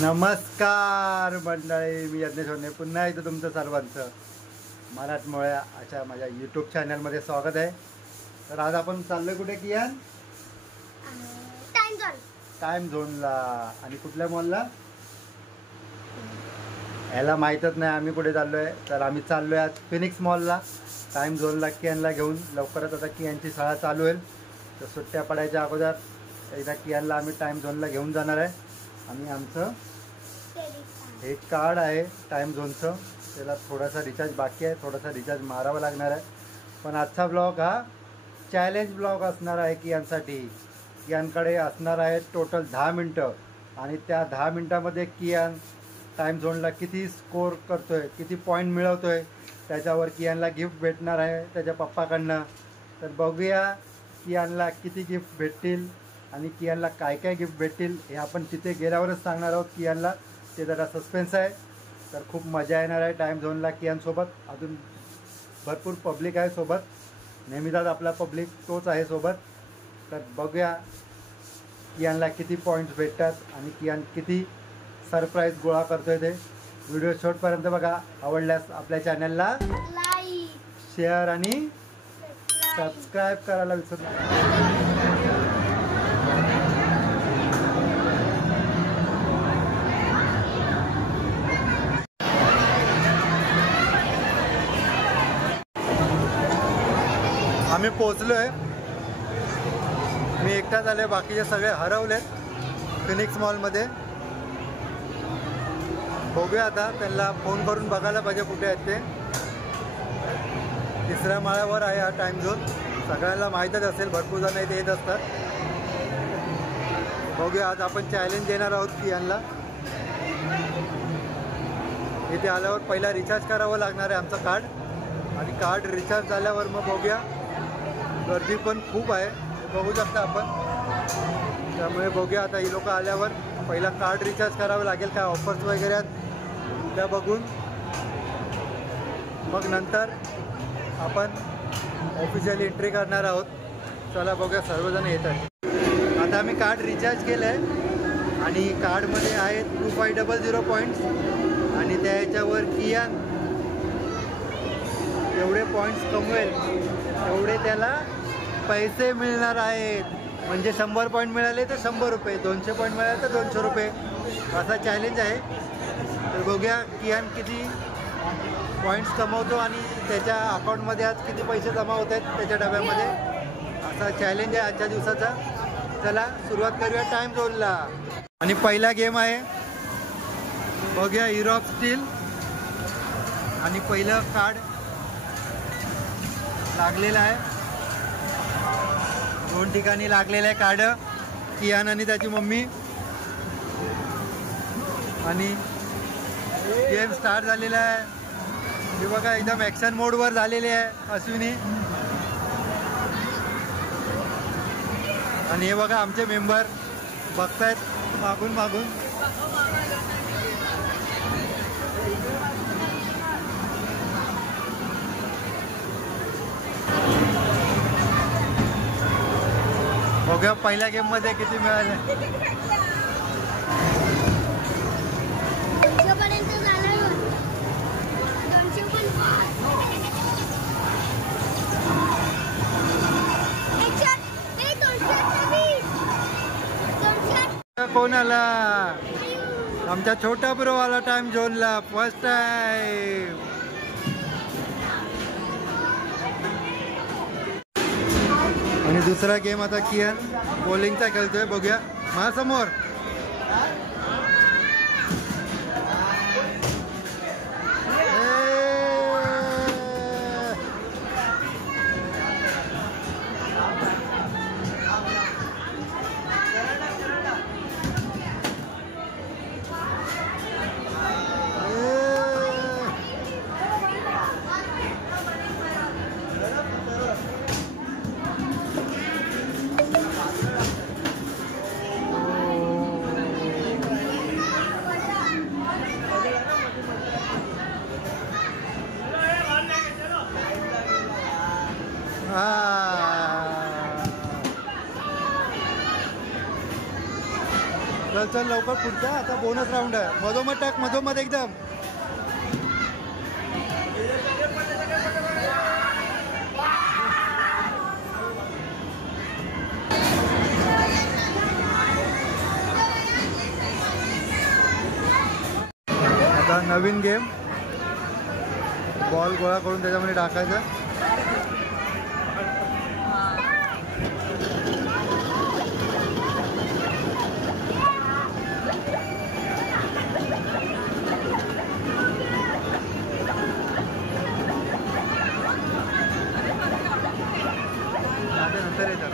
नमस्कार मंडळी, मी यज्ञेश होणे पुन्हा एकदा तुमचं सर्वांचं मराठमोळ्या अशा माझ्या यूट्यूब चॅनलमध्ये स्वागत आहे. तर आज आपण चाललो कुठे कियान? टाइम झोनला. आणि कुठल्या मॉलला याला माहीतच नाही आम्ही कुठे चाललो आहे. तर आम्ही चाललो आहे आज फिनिक्स मॉलला टाइम झोनला कियानला घेऊन. लवकरच आता कियानची शाळा चालू होईल, तर सुट्ट्या पडायच्या अगोदर एकदा कियानला आम्ही टाइम झोनला घेऊन जाणार आहे. आणि आमचं हे कार्ड आहे टाइम झोनचं, त्याला थोडासा रिचार्ज बाकी आहे, थोडासा रिचार्ज मारावा लागणार आहे. पण आजचा ब्लॉग हा चॅलेंज ब्लॉग असणार आहे कियानसाठी. कियानकडे असणार आहे टोटल 10 मिनटं आणि त्या 10 मिनटामध्ये कियान टाइम झोनला किती स्कोर करतोय, किती पॉईंट मिळवतोय, त्याच्यावर कियानला गिफ्ट भेटणार आहे त्याच्या पप्पाकडनं. तर बघूया कियानला किती गिफ्ट भेटतील आणि कियानला काय काय गिफ्ट भेटतील हे आपण तिथे गेल्यावरच सांगणार आहोत कियानला. ते जरा सस्पेन्स आहे. तर खूप मजा येणार आहे टाइम झोनला कियानसोबत. अजून भरपूर पब्लिक आहे सोबत, नेहमीचाच आपला पब्लिक तोच आहे सोबत. तर बघूया कियानला किती पॉईंट्स भेटतात आणि कियान किती सरप्राईज गोळा करतोय ते. व्हिडिओ शेवटपर्यंत बघा. आवडल्यास आपल्या चॅनलला लाईक, शेअर आणि सबस्क्राईब करायला विसरू नका. आम्ही पोचलो आहे. मी एकटाच आले, बाकीचे सगळे हरवलेत फिनिक्स मॉलमध्ये. बघूया आता, त्यांना फोन करून बघायला पाहिजे कुठे आहेत ते. 3ऱ्या माळ्यावर आहे हा टाइम झोन. सगळ्यांना माहीतच असेल, भरपूर जण इथे येत असतात. बघूया आज आपण चॅलेंज देणार आहोत कियानला. इथे आल्यावर पहिला रिचार्ज करावं लागणार आहे आमचं कार्ड, आणि कार्ड रिचार्ज झाल्यावर मग बघूया. गर्दी पण खूप आहे, बघू शकता आपण. त्यामुळे बघूया आता ही लोक आल्यावर पहिला कार्ड रिचार्ज करावं लागेल. काय ऑफर्स वगैरे आहेत त्या बघून मग नंतर आपण ऑफिशियल एंट्री करणार आहोत. चला बघूया, सर्वजण येत आहेत. आता आम्ही कार्ड रिचार्ज केलं आहे आणि कार्डमध्ये आहेत 2500 पॉईंट्स. आणि त्या ह्याच्यावर कियान एवढे पॉईंट्स कमवेल एवढे त्याला पैसे मिळणार आहेत. म्हणजे 100 पॉईंट मिळाले तर 100 रुपये, 200 पॉईंट मिळाले तर 200 रुपये, असा चॅलेंज आहे. तर बघूया कियान किती पॉईंट्स कमवतो आणि त्याच्या अकाउंटमध्ये आज किती पैसे जमा होत आहेत त्याच्या डब्यामध्ये. असा चॅलेंज आहे आजच्या दिवसाचा. चला सुरुवात करूया टाइम झोनला. आणि पहिला गेम आहे, बघूया हिरो ऑफ स्टील. आणि पहिलं कार्ड लागलेलं आहे, 2 ठिकाणी लागलेलं आहे कार्ड. कियान आणि त्याची मम्मी. आणि गेम स्टार्ट झालेला आहे. हे बघा एकदम ॲक्शन मोडवर झालेले आहे अश्विनी. आणि हे बघा आमचे मेंबर बघतायत मागून मागून. बघूया पहिल्या गेम मध्ये किती मिळाले. कोण आला? आमचा छोटा ब्रो आला टाइम झोनला फर्स्ट टाइम. आणि दुसरा गेम आता कियान बॉलिंगचा खेळतोय. बघूया माझ्यासमोर. चल चल लवकर पुढचा आता बोनस राऊंड आहे. मधोमध टाक मधोमध एकदम. आता नवीन गेम. बॉल गोळा करून त्याच्यामध्ये टाकायचा. नंतर येतात.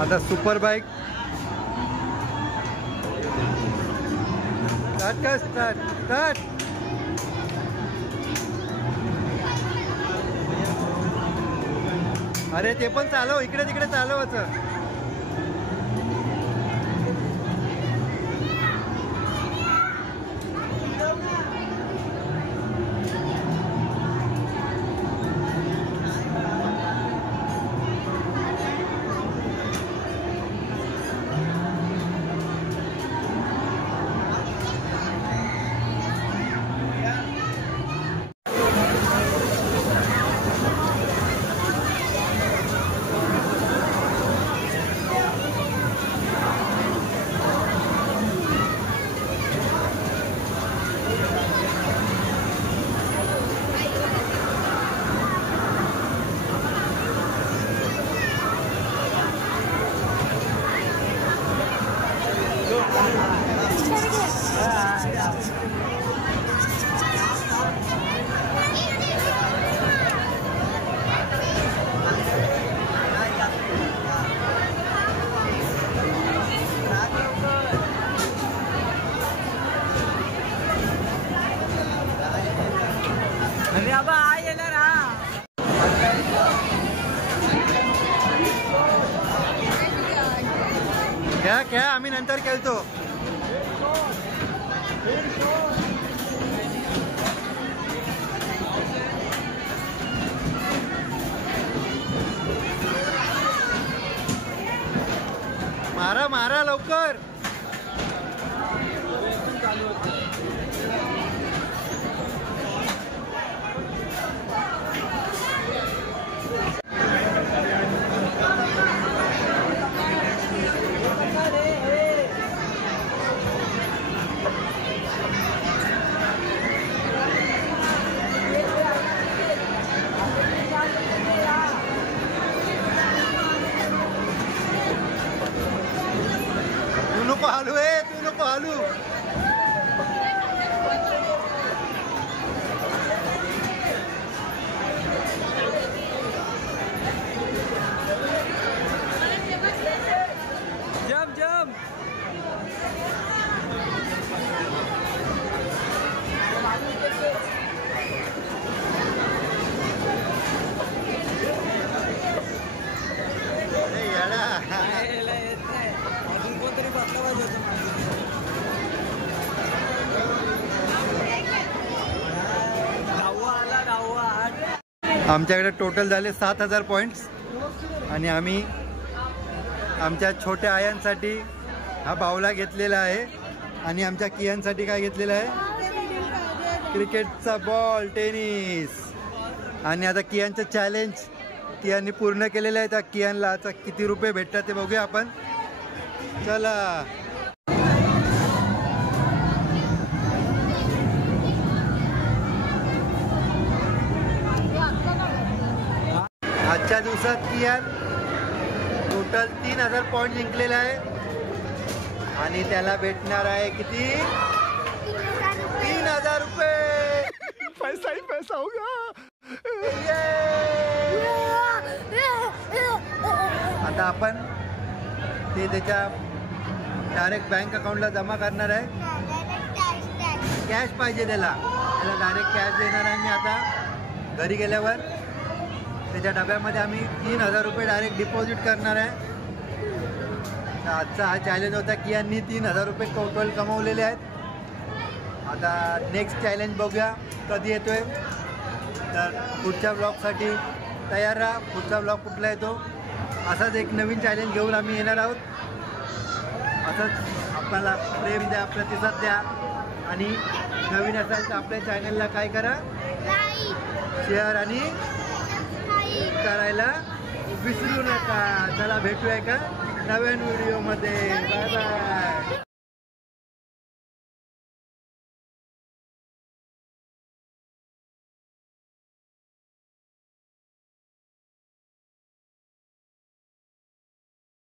आता सुपर बाईक स्टार्ट कर. स्टार्ट. अरे ते पण चालव. इकडे तिकडे चालवायचं. खेळा खेळा, आम्ही नंतर खेळतो. मारा मारा लवकर. तू नको हालू आहे, तू नको हालू. जम जम. अजून कोणतरी बसला पाहिजे. आमच्याकडे टोटल झाले 7000 पॉईंट्स आणि आम्ही आमच्या छोट्या आयांसाठी हा बावला घेतलेला आहे आणि आमच्या कियांसाठी काय घेतलेलं आहे, क्रिकेटचा बॉल, टेनिस. आणि आता कियांचं चॅलेंज कियांनी पूर्ण केलेलं आहे. त्या कियांला आता किती रुपये भेटतात ते बघूया आपण. चला. आजच्या दिवसात कियान टोटल 3000 पॉईंट जिंकलेला आहे आणि त्याला भेटणार आहे किती, 3000 रुपये. पैसा ही पैसा होगा. आता आपण ते त्याच्या डायरेक्ट बँक अकाउंटला जमा करणार आहे. कॅश पाहिजे त्याला डायरेक्ट कॅश देणार आहे मी आता घरी गेल्यावर. त्याच्या डब्यामध्ये आम्ही 3000 रुपये डायरेक्ट डिपॉझिट करणार आहे. आजचा हा चॅलेंज होता की यांनी 3000 रुपये टोटल कमवलेले आहेत. आता नेक्स्ट चॅलेंज बघूया कधी येतोय. तर पुढच्या ब्लॉगसाठी तयार राहा. पुढचा ब्लॉग कुठला येतो असाच एक नवीन चॅलेंज घेऊन आम्ही येणार आहोत. असंच आपल्याला प्रेम द्या, प्रतिसाद द्या आणि नवीन असाल तर आपल्या चॅनलला काय करा, शेअर आणि करायला विसरू नका. चला भेटूया का नवीन व्हिडिओमध्ये. Bye bye.